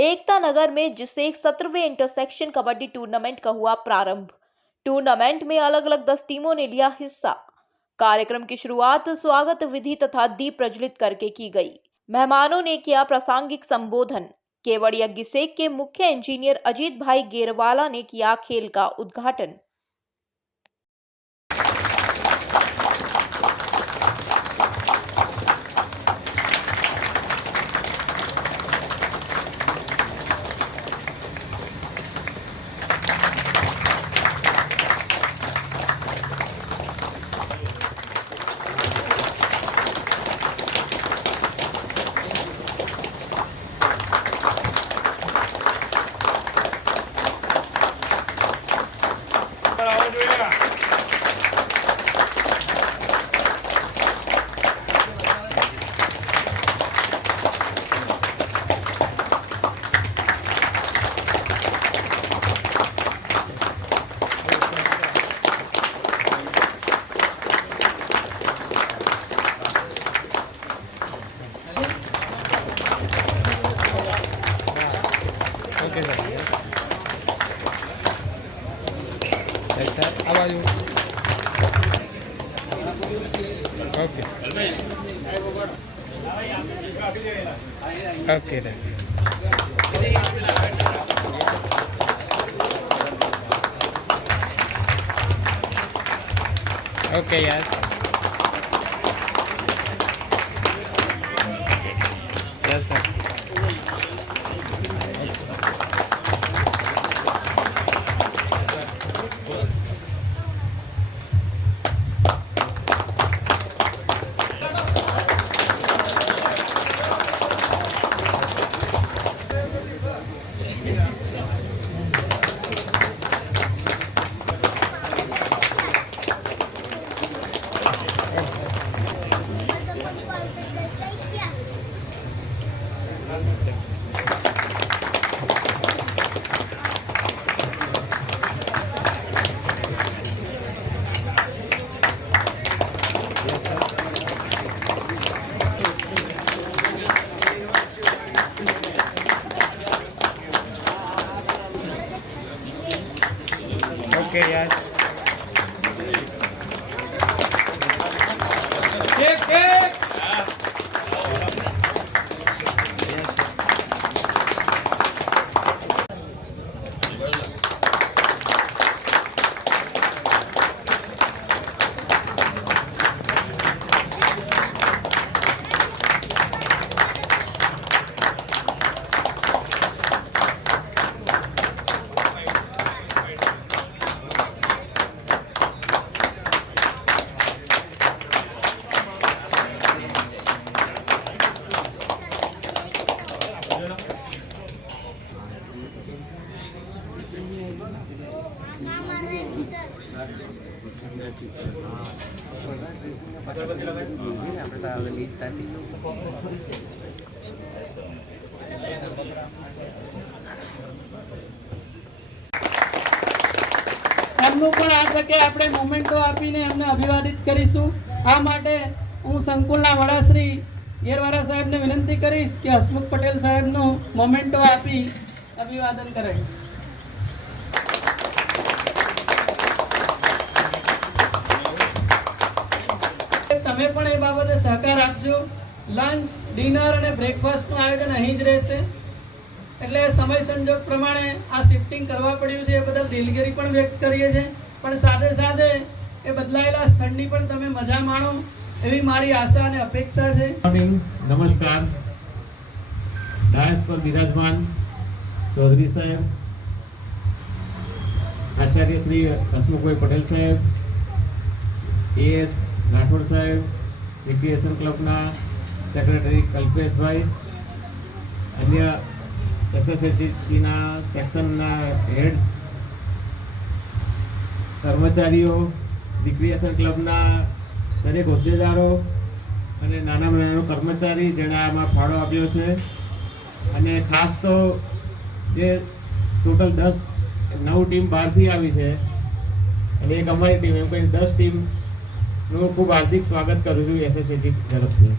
एकता नगर में जिसे 17वें intersection kabaddi tournament का हुआ प्रारंभ। टूर्नामेंट में अलग अलग 10 टीमों ने लिया हिस्सा। कार्यक्रम की शुरुआत स्वागत विधि तथा दीप प्रज्वलित करके की गई। मेहमानों ने किया प्रासंगिक संबोधन। केवड़िया गिसेक के मुख्य इंजीनियर अजीत भाई गेरवाला ने किया खेल का उद्घाटन। Okay, sir. Yes, sir. How are you? Okay. Okay, then. Okay, yes. Yes, sir. Okay, yes. Cake. એમનું પણ આ તકે આપણે મોમેન્ટો આપીને એમને અભિવાદિત કરીશું। આ માટે હું સંકુલના વડા શ્રી ગેરવાલા સાહેબને વિનંતી કરીશ કે હસમુખ પટેલ સાહેબનું મોમેન્ટો આપી અભિવાદન કરે। તમે પણ એ બાબતે સહકાર આપજો। લંચ, ડિનર અને બ્રેકફાસ્ટનું આયોજન અહીં જ રહેશે, એટલે સમય સંજોગ પ્રમાણે આ શિફ્ટિંગ કરવા પડ્યું છે, એ બદલ દિલગીરી પણ વ્યક્ત કરીએ છીએ। પણ સાથે સાથે એ બદલાયેલા સ્થળની પણ તમે મજા માણો એવી મારી આશા અને અપેક્ષા છે। નમસ્કાર। ડાયસ પર બિરાજમાન ચૌધરી સાહેબ, આચાર્ય શ્રી હસમુખભાઈ પટેલ સાહેબ, એએસ રાઠોડ સાહેબ, રિક્રિએશન ક્લબના સેક્રેટરી કલ્પેશભાઈ, અન્ય એસએસએચજીના સેક્શનના હેડ્સ, કર્મચારીઓ, રિક્રિએશન ક્લબના દરેક હોદ્દેદારો અને નાના કર્મચારી જેણે આમાં ફાળો આપ્યો છે, અને ખાસ તો જે ટોટલ 9 ટીમ બહારથી આવી છે અને એક અમારી ટીમ, એમ કઈ 10 ટીમનું ખૂબ હાર્દિક સ્વાગત કરું છું એસએસએચજી તરફથી।